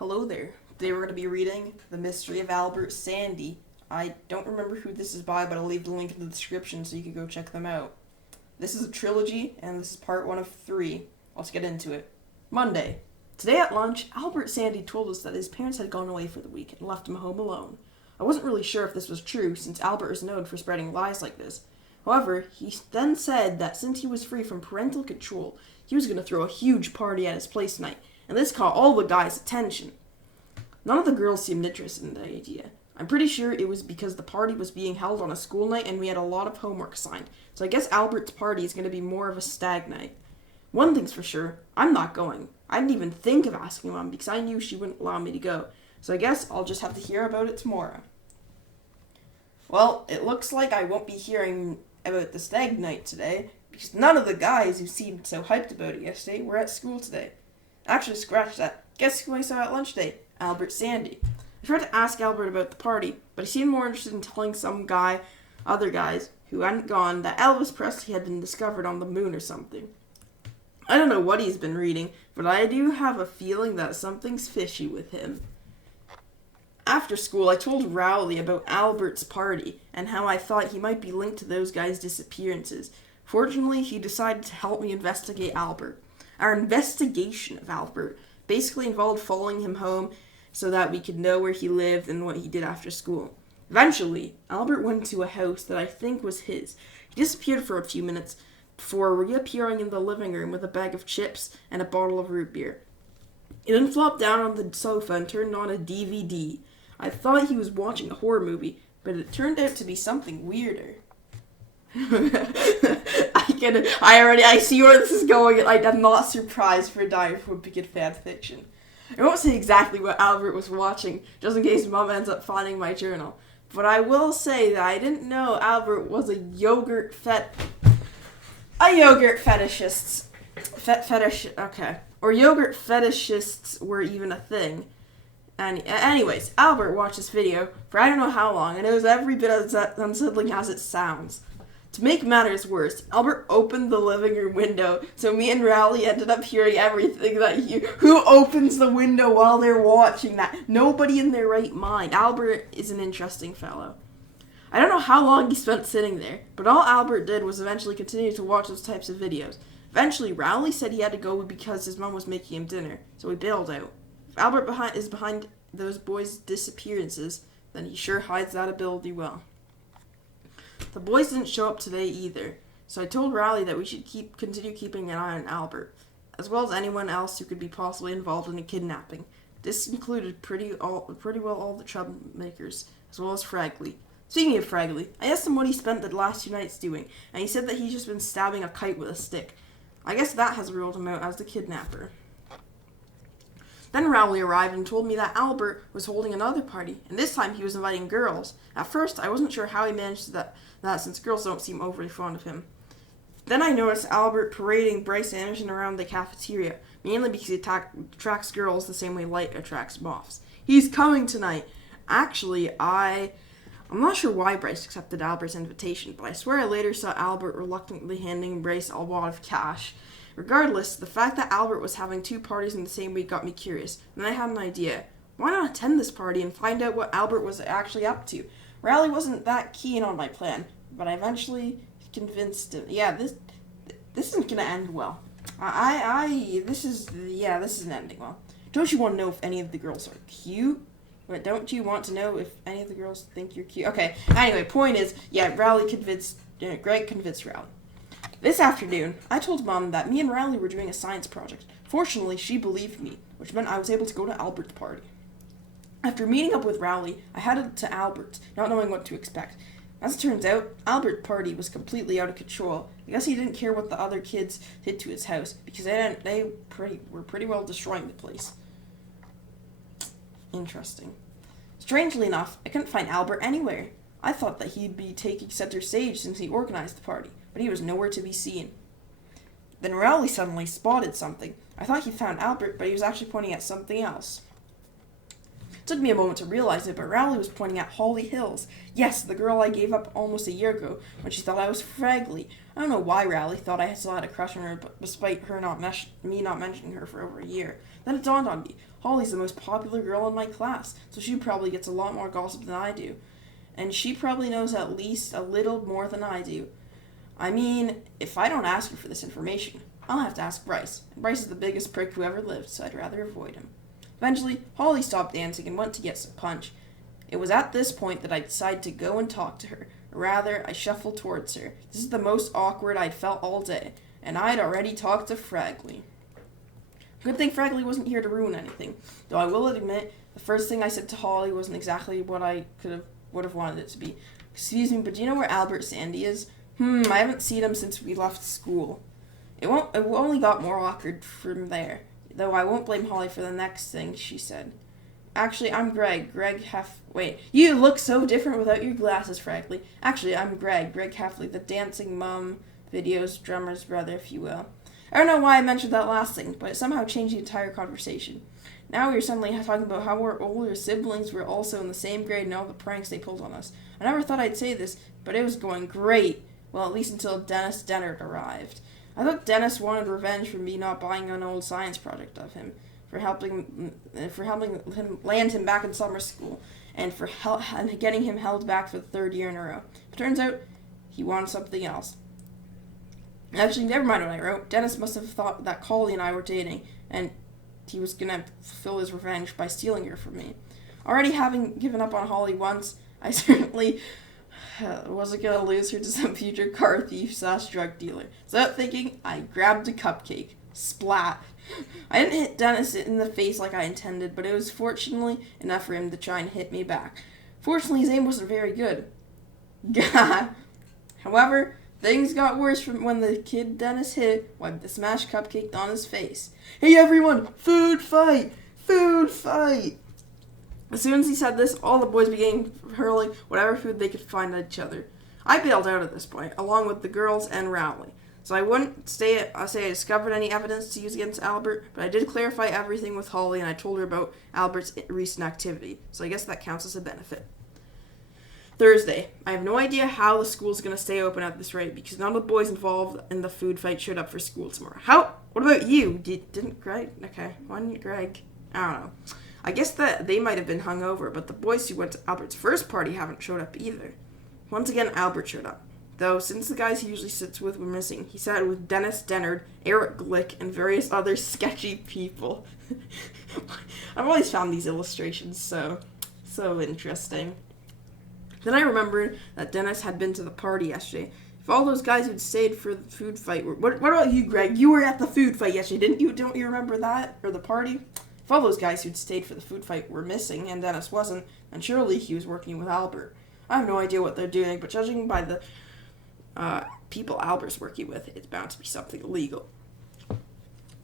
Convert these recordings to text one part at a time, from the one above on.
Hello there. Today we're going to be reading The Mystery of Albert Sandy. I don't remember who this is by, but I'll leave the link in the description so you can go check them out. This is a trilogy, and this is part 1 of 3. Let's get into it. Monday. Today at lunch, Albert Sandy told us that his parents had gone away for the week and left him home alone. I wasn't really sure if this was true, since Albert is known for spreading lies like this. However, he then said that since he was free from parental control, he was going to throw a huge party at his place tonight, and this caught all the guys' attention. None of the girls seemed interested in the idea. I'm pretty sure it was because the party was being held on a school night and we had a lot of homework assigned, so I guess Albert's party is going to be more of a stag night. One thing's for sure, I'm not going. I didn't even think of asking Mom because I knew she wouldn't allow me to go, so I guess I'll just have to hear about it tomorrow. Well, it looks like I won't be hearing about the stag night today, because none of the guys who seemed so hyped about it yesterday were at school today. Actually, scratch that. Guess who I saw at lunch today? Albert Sandy. I tried to ask Albert about the party, but he seemed more interested in telling other guys who hadn't gone, that Elvis Presley had been discovered on the moon or something. I don't know what he's been reading, but I do have a feeling that something's fishy with him. After school, I told Rowley about Albert's party and how I thought he might be linked to those guys' disappearances. Fortunately, he decided to help me investigate Albert. Our investigation of Albert basically involved following him home so that we could know where he lived and what he did after school. Eventually, Albert went to a house that I think was his. He disappeared for a few minutes before reappearing in the living room with a bag of chips and a bottle of root beer. He then flopped down on the sofa and turned on a DVD. I thought he was watching a horror movie, but it turned out to be something weirder. I see where this is going, and I'm not surprised for a dire for Wimpy fan fiction. I won't say exactly what Albert was watching, just in case Mom ends up finding my journal. But I will say that I didn't know Albert was a yogurt fetishist. Or yogurt fetishists were even a thing. Anyways, Albert watched this video for I don't know how long, and it was every bit as unsettling as it sounds. To make matters worse, Albert opened the living room window, so me and Rowley ended up hearing everything Who opens the window while they're watching that? Nobody in their right mind. Albert is an interesting fellow. I don't know how long he spent sitting there, but all Albert did was eventually continue to watch those types of videos. Eventually, Rowley said he had to go because his mom was making him dinner, so we bailed out. If Albert is behind those boys' disappearances, then he sure hides that ability well. The boys didn't show up today either, so I told Rowley that we should continue keeping an eye on Albert, as well as anyone else who could be possibly involved in a kidnapping. This included pretty well all the troublemakers, as well as Fragley. Speaking of Fragley, I asked him what he spent the last 2 nights doing, and he said that he's just been stabbing a kite with a stick. I guess that has ruled him out as the kidnapper. Then Rowley arrived and told me that Albert was holding another party, and this time he was inviting girls. At first, I wasn't sure how he managed that since girls don't seem overly fond of him. Then I noticed Albert parading Bryce Anderson around the cafeteria, mainly because he attracts girls the same way light attracts moths. He's coming tonight. Actually, I'm not sure why Bryce accepted Albert's invitation, but I swear I later saw Albert reluctantly handing Bryce a wad of cash. Regardless, the fact that Albert was having 2 parties in the same week got me curious, and I had an idea. Why not attend this party and find out what Albert was actually up to? Rowley wasn't that keen on my plan, but I eventually convinced him. Yeah, this isn't gonna end well. This isn't ending well. Don't you want to know if any of the girls are cute? But don't you want to know if any of the girls think you're cute? Okay, anyway, point is, Greg convinced Rowley. This afternoon, I told Mom that me and Rowley were doing a science project. Fortunately, she believed me, which meant I was able to go to Albert's party. After meeting up with Rowley, I headed to Albert's, not knowing what to expect. As it turns out, Albert's party was completely out of control. I guess he didn't care what the other kids did to his house, because they were pretty well destroying the place. Interesting. Strangely enough, I couldn't find Albert anywhere. I thought that he'd be taking center stage since he organized the party, but he was nowhere to be seen. Then Rowley suddenly spotted something. I thought he found Albert, but he was actually pointing at something else. It took me a moment to realize it, but Rowley was pointing at Holly Hills. Yes, the girl I gave up almost a year ago when she thought I was Fragley. I don't know why Rally thought I still had a crush on her, but despite her me not mentioning her for over a year. Then it dawned on me, Holly's the most popular girl in my class, so she probably gets a lot more gossip than I do. And she probably knows at least a little more than I do. I mean, if I don't ask her for this information, I'll have to ask Bryce. And Bryce is the biggest prick who ever lived, so I'd rather avoid him. Eventually, Holly stopped dancing and went to get some punch. It was at this point that I decided to go and talk to her. Or rather, I shuffled towards her. This is the most awkward I'd felt all day, and I'd already talked to Fragley. Good thing Fragley wasn't here to ruin anything, though I will admit, the first thing I said to Holly wasn't exactly what I would have wanted it to be. Excuse me, but do you know where Albert Sandy is? I haven't seen him since we left school. It only got more awkward from there, though I won't blame Holly for the next thing she said. Actually, I'm Greg. Wait, you look so different without your glasses, Fragley. Actually, I'm Greg Heffley, the Dancing Mom video's drummer's brother, if you will. I don't know why I mentioned that last thing, but it somehow changed the entire conversation. Now we were suddenly talking about how our older siblings were also in the same grade and all the pranks they pulled on us. I never thought I'd say this, but it was going great. Well, at least until Dennis Dennard arrived. I thought Dennis wanted revenge for me not buying an old science project of him, for helping him land him back in summer school, and for getting him held back for the third year in a row. But turns out, he wanted something else. Actually, never mind what I wrote. Dennis must have thought that Holly and I were dating, and he was going to fulfill his revenge by stealing her from me. Already having given up on Holly once, I certainly wasn't going to lose her to some future car thief / drug dealer. So without thinking, I grabbed a cupcake. Splat. I didn't hit Dennis in the face like I intended, but it was fortunately enough for him to try and hit me back. Fortunately, his aim wasn't very good. However, things got worse from when the kid Dennis hit wiped the smashed cupcake on his face. Hey everyone, food fight! Food fight! As soon as he said this, all the boys began hurling whatever food they could find at each other. I bailed out at this point, along with the girls and Rowley. So I wouldn't say I discovered any evidence to use against Albert, but I did clarify everything with Holly, and I told her about Albert's recent activity. So I guess that counts as a benefit. Thursday. I have no idea how the school's going to stay open at this rate, because none of the boys involved in the food fight showed up for school tomorrow. What about you? Didn't Greg? Okay, why didn't Greg? I don't know. I guess that they might have been hungover, but the boys who went to Albert's first party haven't showed up either. Once again, Albert showed up. Though, since the guys he usually sits with were missing, he sat with Dennis Dennard, Eric Glick, and various other sketchy people. I've always found these illustrations so interesting. Then I remembered that Dennis had been to the party yesterday. If all those guys who'd stayed for the food fight were... What about you, Greg? You were at the food fight yesterday, didn't you? Don't you remember that? Or the party? If all those guys who'd stayed for the food fight were missing, and Dennis wasn't, then surely he was working with Albert. I have no idea what they're doing, but judging by the people Albert's working with, it's bound to be something illegal.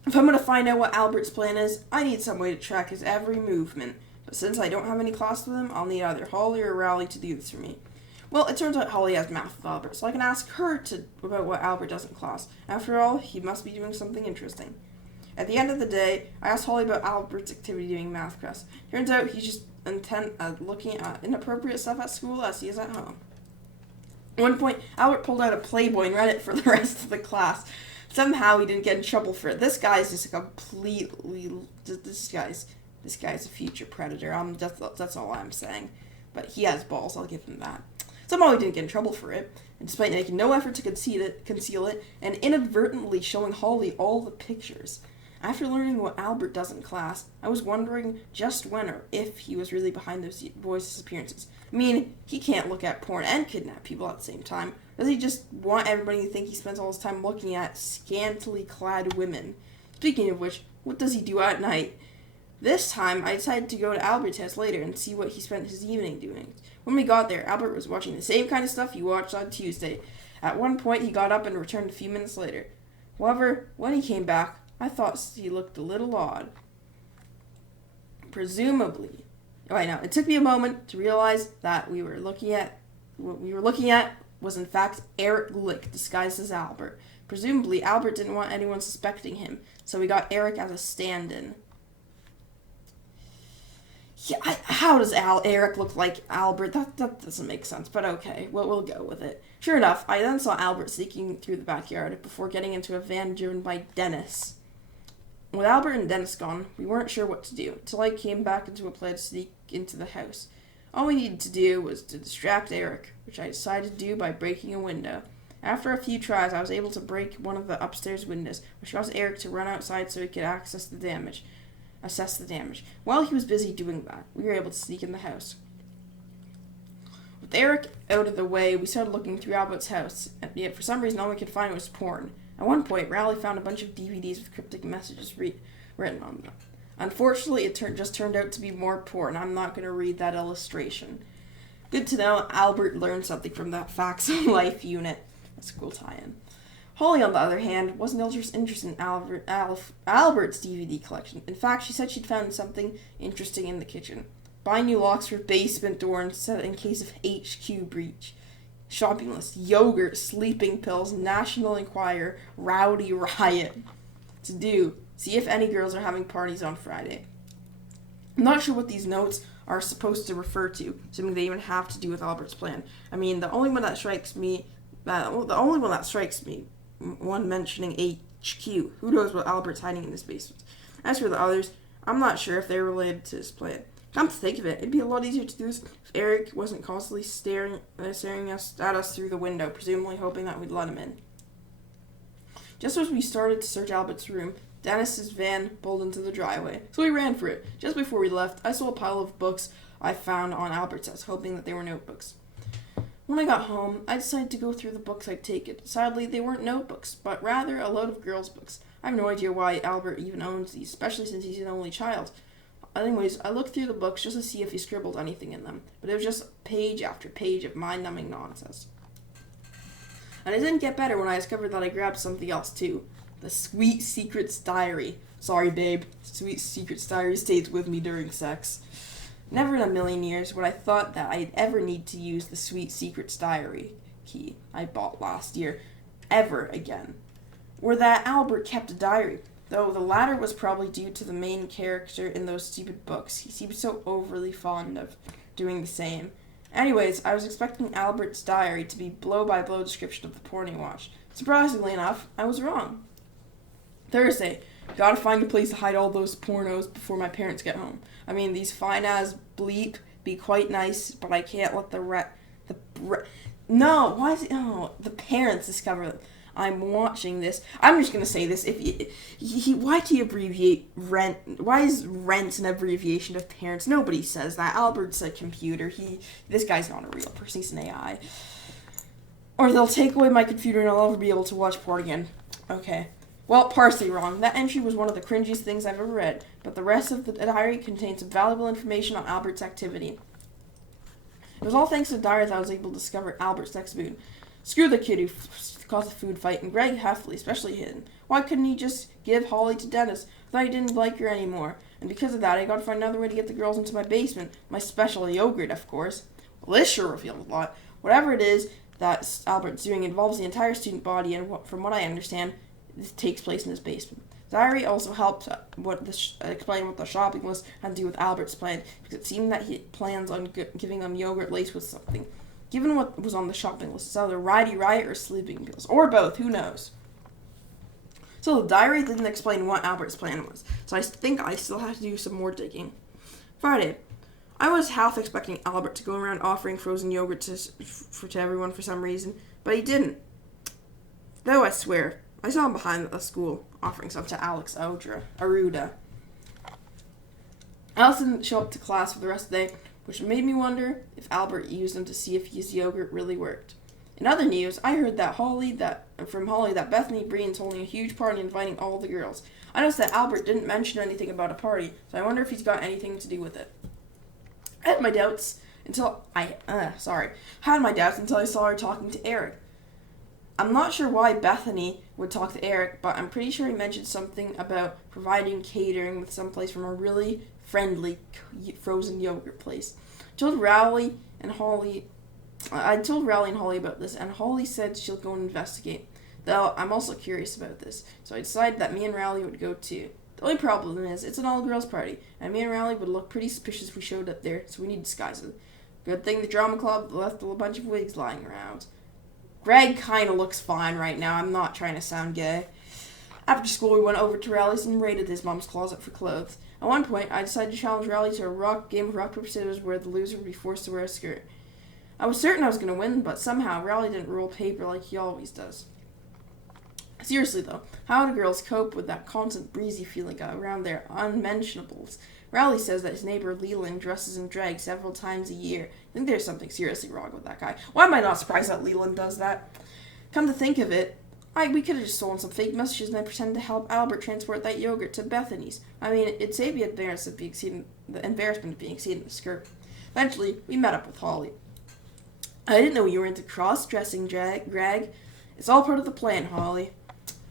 If I'm going to find out what Albert's plan is, I need some way to track his every movement. But since I don't have any class with him, I'll need either Holly or Rowley to do this for me. Well, it turns out Holly has math with Albert, so I can ask her about what Albert does in class. After all, he must be doing something interesting. At the end of the day, I asked Holly about Albert's activity during math class. Turns out he's just intent at looking at inappropriate stuff at school as he is at home. At one point, Albert pulled out a Playboy and read it for the rest of the class. Somehow he didn't get in trouble for it. This guy's just completely... This guy's a future predator. That's all I'm saying. But he has balls, I'll give him that. Somehow he didn't get in trouble for it, and despite making no effort to conceal it, and inadvertently showing Holly all the pictures. After learning what Albert does in class, I was wondering just when or if he was really behind those boys' disappearances. I mean, he can't look at porn and kidnap people at the same time. Does he just want everybody to think he spends all his time looking at scantily clad women? Speaking of which, what does he do at night? This time, I decided to go to Albert's house later and see what he spent his evening doing. When we got there, Albert was watching the same kind of stuff he watched on Tuesday. At one point, he got up and returned a few minutes later. However, when he came back, I thought he looked a little odd. Presumably. Right now, it took me a moment to realize that what we were looking at was in fact Eric Glick disguised as Albert. Presumably, Albert didn't want anyone suspecting him, so we got Eric as a stand-in. Yeah, how does Eric look like Albert? That doesn't make sense, but okay, we'll go with it. Sure enough, I then saw Albert sneaking through the backyard before getting into a van driven by Dennis. With Albert and Dennis gone, we weren't sure what to do until I came back into a plan to sneak into the house. All we needed to do was to distract Eric, which I decided to do by breaking a window. After a few tries, I was able to break one of the upstairs windows, which caused Eric to run outside so he could assess the damage. While he was busy doing that, we were able to sneak in the house. With Eric out of the way, we started looking through Albert's house, and yet for some reason all we could find was porn. At one point, Rowley found a bunch of DVDs with cryptic messages written on them. Unfortunately, it just turned out to be more porn. I'm not going to read that illustration. Good to know Albert learned something from that Facts of Life unit. That's a cool tie-in. Holly, on the other hand, wasn't interested in Albert's DVD collection. In fact, she said she'd found something interesting in the kitchen. Buy new locks for basement door and set in case of HQ breach. Shopping list, yogurt, sleeping pills, National Enquirer, Rowdy Riot. To do, see if any girls are having parties on Friday. I'm not sure what these notes are supposed to refer to, assuming they even have to do with Albert's plan. I mean, the only one that strikes me, one mentioning HQ. Who knows what Albert's hiding in his basement? As for the others, I'm not sure if they're related to his plan. Come to think of it, it'd be a lot easier to do this if Eric wasn't constantly staring at us through the window, presumably hoping that we'd let him in. Just as we started to search Albert's room, Dennis's van pulled into the driveway, so we ran for it. Just before we left, I saw a pile of books I found on Albert's house, hoping that they were notebooks. When I got home, I decided to go through the books I'd taken. Sadly, they weren't notebooks, but rather a load of girls' books. I have no idea why Albert even owns these, especially since he's an only child. Anyways, I looked through the books just to see if he scribbled anything in them, but it was just page after page of mind-numbing nonsense. And it didn't get better when I discovered that I grabbed something else too. The Sweet Secrets Diary. Sorry, babe. Sweet Secrets Diary stays with me during sex. Never in a million years would I thought that I'd ever need to use the Sweet Secrets Diary key I bought last year ever again. Or that Albert kept a diary, though the latter was probably due to the main character in those stupid books. He seemed so overly fond of doing the same. Anyways, I was expecting Albert's diary to be blow-by-blow description of the porn he watched. Surprisingly enough, I was wrong. Thursday. Gotta find a place to hide all those pornos before my parents get home. I mean, these fine-ass bleep be quite nice, but I can't let the parents discover them. I'm watching this. I'm just gonna say this. Why do you abbreviate rent? Why is rent an abbreviation of parents? Nobody says that. Albert's a computer. This guy's not a real person. He's an AI. Or they'll take away my computer and I'll never be able to watch porn again. Okay. Well, partially wrong. That entry was one of the cringiest things I've ever read, but the rest of the diary contains some valuable information on Albert's activity. It was all thanks to the diary that I was able to discover Albert's next mood. Screw the kid who caused a food fight, and Greg Heffley, especially him. Why couldn't he just give Holly to Dennis? I thought he didn't like her anymore, and because of that, I gotta find another way to get the girls into my basement. My special yogurt, of course. Well, this sure revealed a lot. Whatever it is that Albert's doing involves the entire student body, and from what I understand, this takes place in his basement. Diary also helped explain what the shopping list had to do with Albert's plan, because it seemed that he plans on giving them yogurt laced with something. Given what was on the shopping list, it's either Rowdy Riot or sleeping pills, or both, who knows. So the diary didn't explain what Albert's plan was, so I think I still have to do some more digging. Friday. I was half expecting Albert to go around offering frozen yogurt to everyone for some reason, but he didn't. Though I swear, I saw him behind the school, offering some to Alex Aruda. Alice didn't show up to class for the rest of the day, which made me wonder if Albert used them to see if his yogurt really worked. In other news, I heard from Holly that Bethany Breen's holding a huge party inviting all the girls. I noticed that Albert didn't mention anything about a party, so I wonder if he's got anything to do with it. I had my doubts until I saw her talking to Eric. I'm not sure why Bethany would talk to Eric, but I'm pretty sure he mentioned something about providing catering with someplace from a really friendly frozen yogurt place. I told Rowley and Holly about this, and Holly said she'll go and investigate. Though I'm also curious about this, so I decided that me and Rowley would go too. The only problem is, it's an all-girls party, and me and Riley would look pretty suspicious if we showed up there, so we need disguises. Good thing the drama club left a bunch of wigs lying around. Greg kind of looks fine right now. I'm not trying to sound gay. After school, we went over to Riley's and raided his mom's closet for clothes. At one point, I decided to challenge Riley to a game of rock, paper, scissors where the loser would be forced to wear a skirt. I was certain I was going to win, but somehow Riley didn't roll paper like he always does. Seriously, though, how do girls cope with that constant breezy feeling around their unmentionables? Riley says that his neighbor Leland dresses in drag several times a year. I think there's something seriously wrong with that guy. Why am I not surprised that Leland does that? Come to think of it, we could have just stolen some fake messages and then pretended to help Albert transport that yogurt to Bethany's. I mean, it'd save the embarrassment of being seen in the skirt. Eventually, we met up with Holly. I didn't know you were into cross-dressing, Greg. It's all part of the plan, Holly.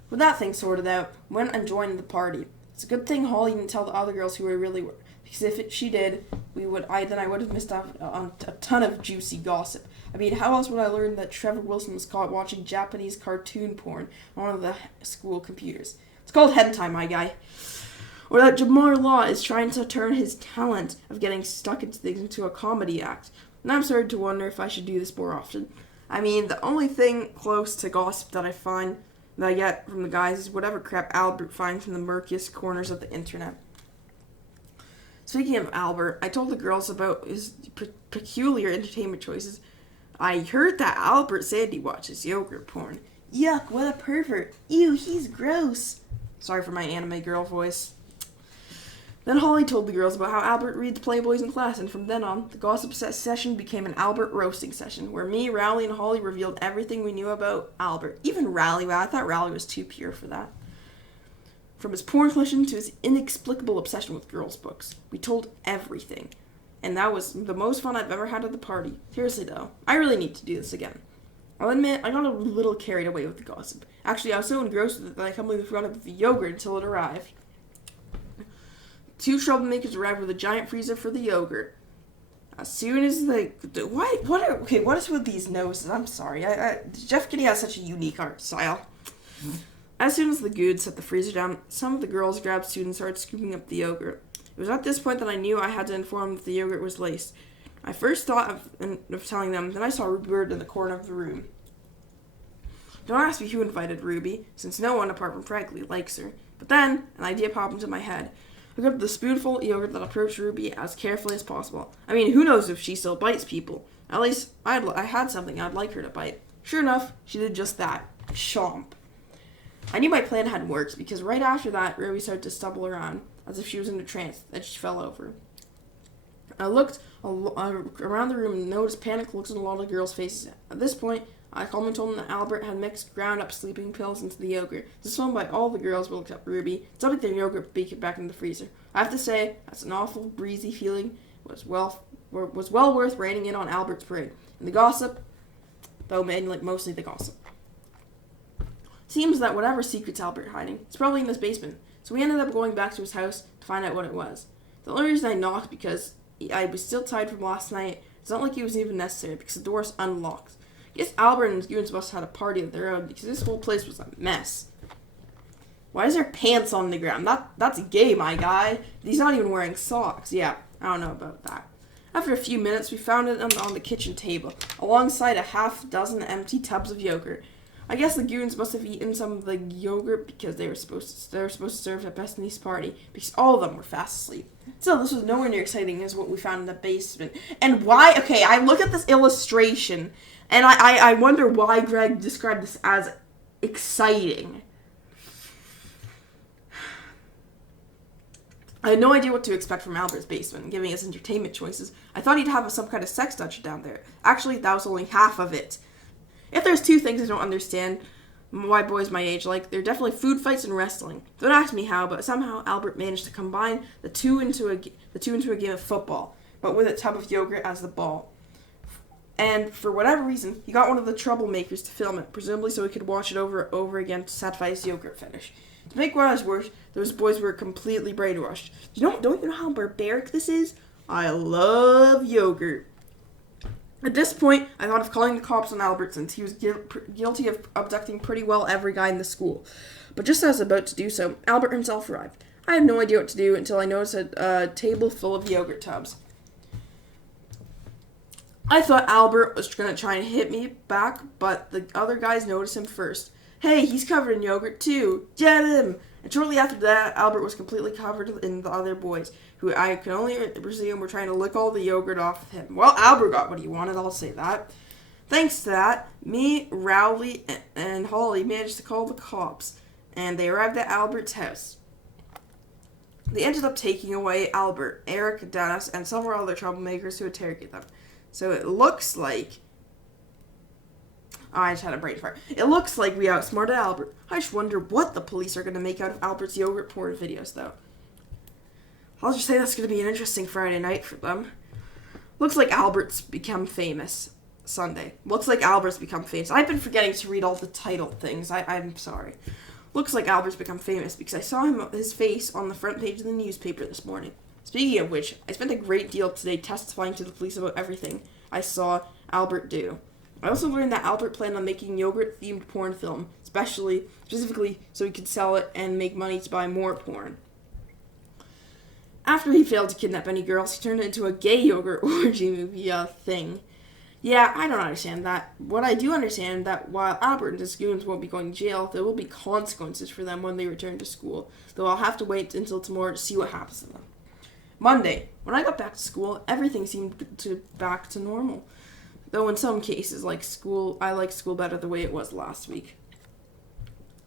With that thing sorted out, went and joined the party. It's a good thing Holly didn't tell the other girls who we really were, because if she did, I would have missed out on a ton of juicy gossip. I mean, how else would I learn that Trevor Wilson was caught watching Japanese cartoon porn on one of the school computers? It's called hentai, my guy. Or that Jamar Law is trying to turn his talent of getting stuck into things into a comedy act. And I'm starting to wonder if I should do this more often. I mean, the only thing close to gossip that I get from the guys is whatever crap Albert finds in the murkiest corners of the internet. Speaking of Albert, I told the girls about his peculiar entertainment choices. I heard that Albert said he watches yogurt porn. Yuck, what a pervert. Ew, he's gross. Sorry for my anime girl voice. Then Holly told the girls about how Albert reads Playboys in class, and from then on, the gossip session became an Albert roasting session, where me, Rowley, and Holly revealed everything we knew about Albert. Even Rowley, wow, I thought Rowley was too pure for that. From his porn collection to his inexplicable obsession with girls' books, we told everything. And that was the most fun I've ever had at the party. Seriously though, I really need to do this again. I'll admit, I got a little carried away with the gossip. Actually, I was so engrossed with it that I completely forgot about the yogurt until it arrived. Two troublemakers arrived with a giant freezer for the yogurt. As soon as what is with these noses? I'm sorry. Jeff Kinney has such a unique art style. As soon as the goods set the freezer down, some of the girls grabbed students and started scooping up the yogurt. It was at this point that I knew I had to inform them that the yogurt was laced. I first thought of telling them, then I saw Ruby Bird in the corner of the room. Don't ask me who invited Ruby, since no one apart from Franklin likes her. But then, an idea popped into my head. I grabbed the spoonful of yogurt that approached Ruby as carefully as possible. I mean, who knows if she still bites people? At least, I had something I'd like her to bite. Sure enough, she did just that. Chomp. I knew my plan hadn't worked, because right after that, Ruby started to stumble around, as if she was in a trance, then she fell over. I looked around the room and noticed panicked looks on a lot of girls' faces. At this point, I calmly told them that Albert had mixed ground-up sleeping pills into the yogurt. This was known by all the girls but except Ruby, dumping their yogurt beaker back in the freezer. I have to say, that's an awful breezy feeling. Was well worth raining in on Albert's parade. And the gossip, though mainly mostly the gossip. Seems that whatever secret's Albert hiding, it's probably in this basement. So we ended up going back to his house to find out what it was. The only reason I knocked because I was still tired from last night. It's not like it was even necessary because the door is unlocked. I guess Albert and his goons must have had a party of their own because this whole place was a mess. Why is there pants on the ground? That's gay, my guy. He's not even wearing socks. Yeah, I don't know about that. After a few minutes, we found it on the kitchen table, alongside a half-dozen empty tubs of yogurt. I guess the goons must have eaten some of the yogurt because they were supposed to serve at Bethany's party, because all of them were fast asleep. Still, this was nowhere near exciting as what we found in the basement. And why? Okay, I look at this illustration, and I wonder why Greg described this as exciting. I had no idea what to expect from Albert's basement, giving us entertainment choices. I thought he'd have some kind of sex dungeon down there. Actually, that was only half of it. If there's two things I don't understand why boys my age like, they're definitely food fights and wrestling. Don't ask me how, but somehow Albert managed to combine the two into a game of football, but with a tub of yogurt as the ball. And for whatever reason, he got one of the troublemakers to film it, presumably so he could watch it over and over again to satisfy his yogurt fetish. To make matters worse, those boys were completely brainwashed. Don't you know how barbaric this is? I love yogurt. At this point, I thought of calling the cops on Albert since he was guilty of abducting pretty well every guy in the school. But just as I was about to do so, Albert himself arrived. I had no idea what to do until I noticed a table full of yogurt tubs. I thought Albert was going to try and hit me back, but the other guys noticed him first. Hey, he's covered in yogurt too. Get him! And shortly after that, Albert was completely covered in the other boys, who I could only presume were trying to lick all the yogurt off of him. Well, Albert got what he wanted, I'll say that. Thanks to that, me, Rowley, and Holly managed to call the cops, and they arrived at Albert's house. They ended up taking away Albert, Eric, Dennis, and several other troublemakers to interrogate them. So it looks like... I just had a brain fart. It looks like we outsmarted Albert. I just wonder what the police are going to make out of Albert's yogurt porn videos, though. I'll just say that's going to be an interesting Friday night for them. Looks like Albert's become famous. Sunday. Looks like Albert's become famous. I've been forgetting to read all the title things. I'm sorry. Looks like Albert's become famous because I saw his face on the front page of the newspaper this morning. Speaking of which, I spent a great deal today testifying to the police about everything I saw Albert do. I also learned that Albert planned on making yogurt-themed porn film, specifically so he could sell it and make money to buy more porn. After he failed to kidnap any girls, he turned it into a gay yogurt orgy movie thing. Yeah, I don't understand that. What I do understand is that while Albert and his goons won't be going to jail, there will be consequences for them when they return to school, though I'll have to wait until tomorrow to see what happens to them. Monday, when I got back to school, everything seemed back to normal. Though in some cases, I like school better the way it was last week.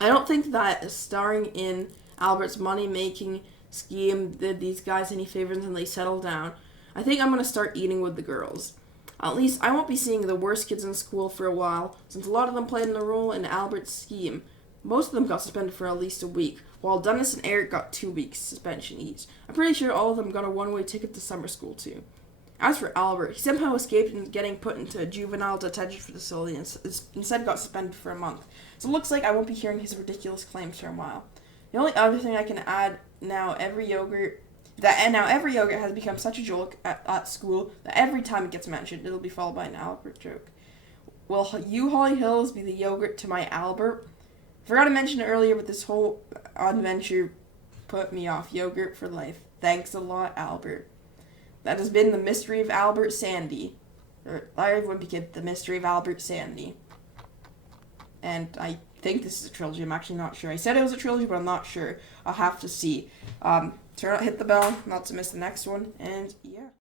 I don't think that starring in Albert's money-making scheme did these guys any favors until they settle down. I think I'm going to start eating with the girls. At least I won't be seeing the worst kids in school for a while, since a lot of them played a role in Albert's scheme. Most of them got suspended for at least a week, while Dennis and Eric got 2 weeks suspension each. I'm pretty sure all of them got a one-way ticket to summer school too. As for Albert, he somehow escaped and getting put into a juvenile detention facility and instead got suspended for a month. So it looks like I won't be hearing his ridiculous claims for a while. The only other thing I can add now, every yogurt has become such a joke at school that every time it gets mentioned, it'll be followed by an Albert joke. Will you, Holly Hills, be the yogurt to my Albert? Forgot to mention it earlier, but this whole adventure put me off yogurt for life. Thanks a lot, Albert. That has been the mystery of Albert Sandy. Or Larry Wimpy Kid, the mystery of Albert Sandy. And I think this is a trilogy. I'm actually not sure. I said it was a trilogy, but I'm not sure. I'll have to see. Hit the bell not to miss the next one. And yeah.